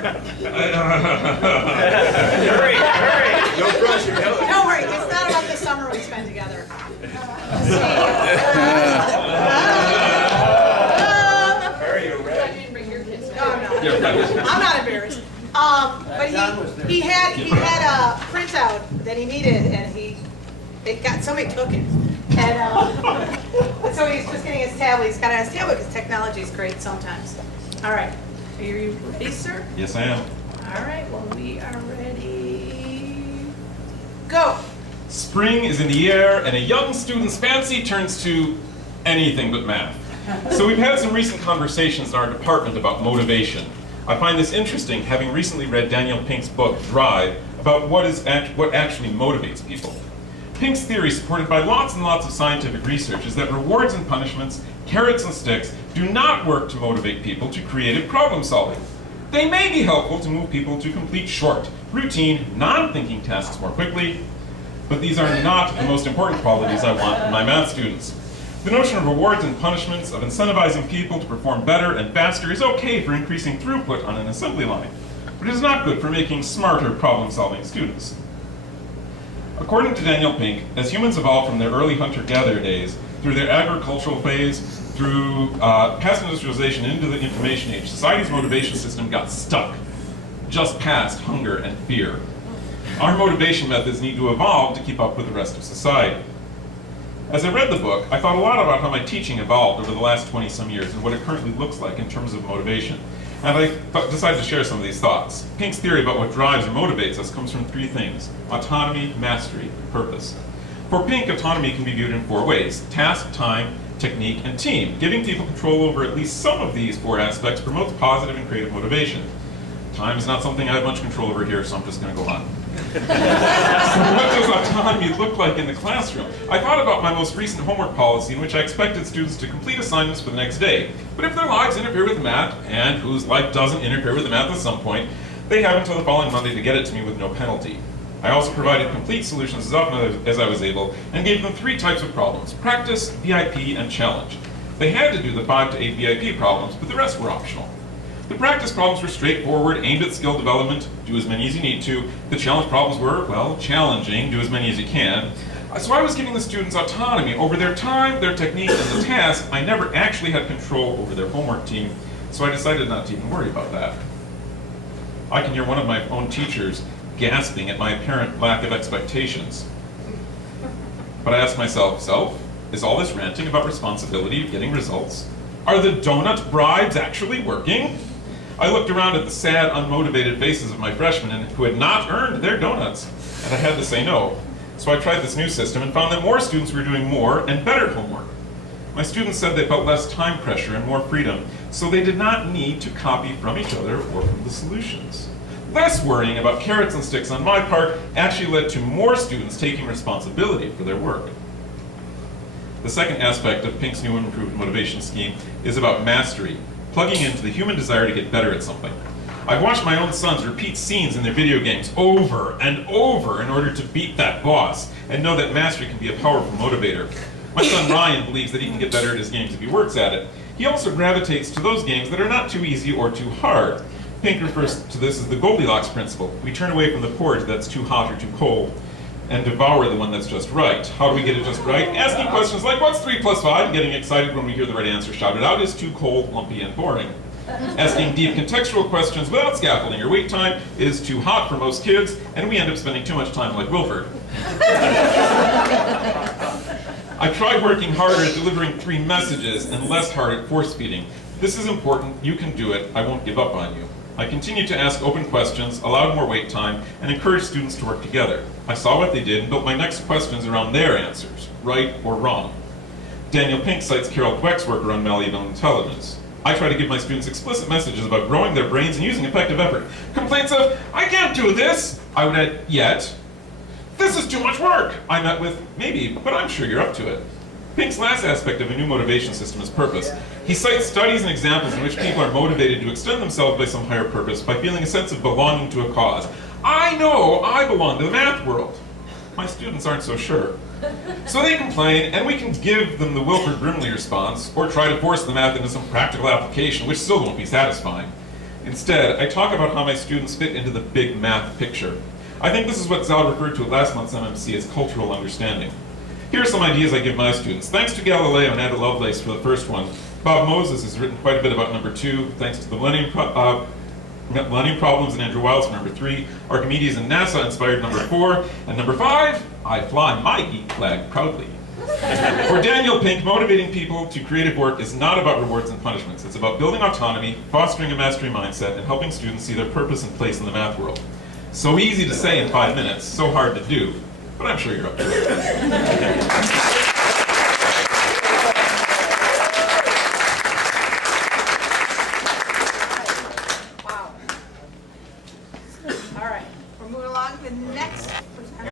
Hurry, hurry. No pressure. Don't worry, it's not about the summer we spent together. Let's see. Hurry, you're I red. didn't bring your kids. No, no. I'm not embarrassed. But he had a printout that he needed, and somebody took it. And so he's just getting his tablet. He's got it on his tablet because technology is great sometimes. All right. Are you ready, sir? Yes, I am. All right. Well, we are ready. Go. Spring is in the air, and a young student's fancy turns to anything but math. So we've had some recent conversations in our department about motivation. I find this interesting, having recently read Daniel Pink's book, Drive, about what actually motivates people. Pink's theory, supported by lots and lots of scientific research, is that rewards and punishments, carrots and sticks, do not work to motivate people to creative problem solving. They may be helpful to move people to complete short, routine, non-thinking tasks more quickly, but these are not the most important qualities I want in my math students. The notion of rewards and punishments, of incentivizing people to perform better and faster, is okay for increasing throughput on an assembly line, but it is not good for making smarter problem-solving students. According to Daniel Pink, as humans evolved from their early hunter-gatherer days, through their agricultural phase, through past industrialization into the information age, society's motivation system got stuck, just past hunger and fear. Our motivation methods need to evolve to keep up with the rest of society. As I read the book, I thought a lot about how my teaching evolved over the last 20-some years and what it currently looks like in terms of motivation. And I decided to share some of these thoughts. Pink's theory about what drives or motivates us comes from three things: autonomy, mastery, and purpose. For Pink, autonomy can be viewed in four ways: task, time, technique, and team. Giving people control over at least some of these four aspects promotes positive and creative motivation. Time is not something I have much control over here, so I'm just going to go on. So what does autonomy look like in the classroom? I thought about my most recent homework policy in which I expected students to complete assignments for the next day. But if their lives interfere with the math, and whose life doesn't interfere with the math at some point, they have until the following Monday to get it to me with no penalty. I also provided complete solutions as often as I was able and gave them three types of problems: practice, VIP, and challenge. They had to do the 5 to 8 VIP problems, but the rest were optional. The practice problems were straightforward, aimed at skill development, do as many as you need to. The challenge problems were, well, challenging, do as many as you can. So I was giving the students autonomy over their time, their technique, and the task. I never actually had control over their homework team, so I decided not to even worry about that. I can hear one of my own teachers gasping at my apparent lack of expectations. But I asked myself, is all this ranting about responsibility of getting results? Are the donut bribes actually working? I looked around at the sad, unmotivated faces of my freshmen who had not earned their donuts, and I had to say no. So I tried this new system and found that more students were doing more and better homework. My students said they felt less time pressure and more freedom, so they did not need to copy from each other or from the solutions. Less worrying about carrots and sticks on my part actually led to more students taking responsibility for their work. The second aspect of Pink's new and improved motivation scheme is about mastery, plugging into the human desire to get better at something. I've watched my own sons repeat scenes in their video games over and over in order to beat that boss, and know that mastery can be a powerful motivator. My son Ryan believes that he can get better at his games if he works at it. He also gravitates to those games that are not too easy or too hard. Pink refers to this as the Goldilocks principle. We turn away from the porridge that's too hot or too cold, and devour the one that's just right. How do we get it just right? Asking questions like, what's 3 plus 5? And getting excited when we hear the right answer shouted out is too cold, lumpy, and boring. Asking deep contextual questions without scaffolding or wait time is too hot for most kids, and we end up spending too much time like Wilford. I tried working harder at delivering 3 messages and less hard at force feeding. This is important, you can do it, I won't give up on you. I continued to ask open questions, allowed more wait time, and encouraged students to work together. I saw what they did and built my next questions around their answers, right or wrong. Daniel Pink cites Carol Dweck's work around malleable intelligence. I try to give my students explicit messages about growing their brains and using effective effort. Complaints of, I can't do this, I would add, yet. This is too much work, I met with, maybe, but I'm sure you're up to it. Pink's last aspect of a new motivation system is purpose. He cites studies and examples in which people are motivated to extend themselves by some higher purpose by feeling a sense of belonging to a cause. I know I belong to the math world. My students aren't so sure. So they complain, and we can give them the Wilford Brimley response, or try to force the math into some practical application, which still won't be satisfying. Instead, I talk about how my students fit into the big math picture. I think this is what Zal referred to at last month's MMC as cultural understanding. Here are some ideas I give my students. Thanks to Galileo and Ada Lovelace for the first one. Bob Moses has written quite a bit about number 2, thanks to the Millennium Problems and Andrew Wiles for number 3. Archimedes and NASA inspired number 4. And number 5, I fly my geek flag proudly. For Daniel Pink, motivating people to creative work is not about rewards and punishments. It's about building autonomy, fostering a mastery mindset, and helping students see their purpose and place in the math world. So easy to say in 5 minutes, so hard to do, but I'm sure you're up to it.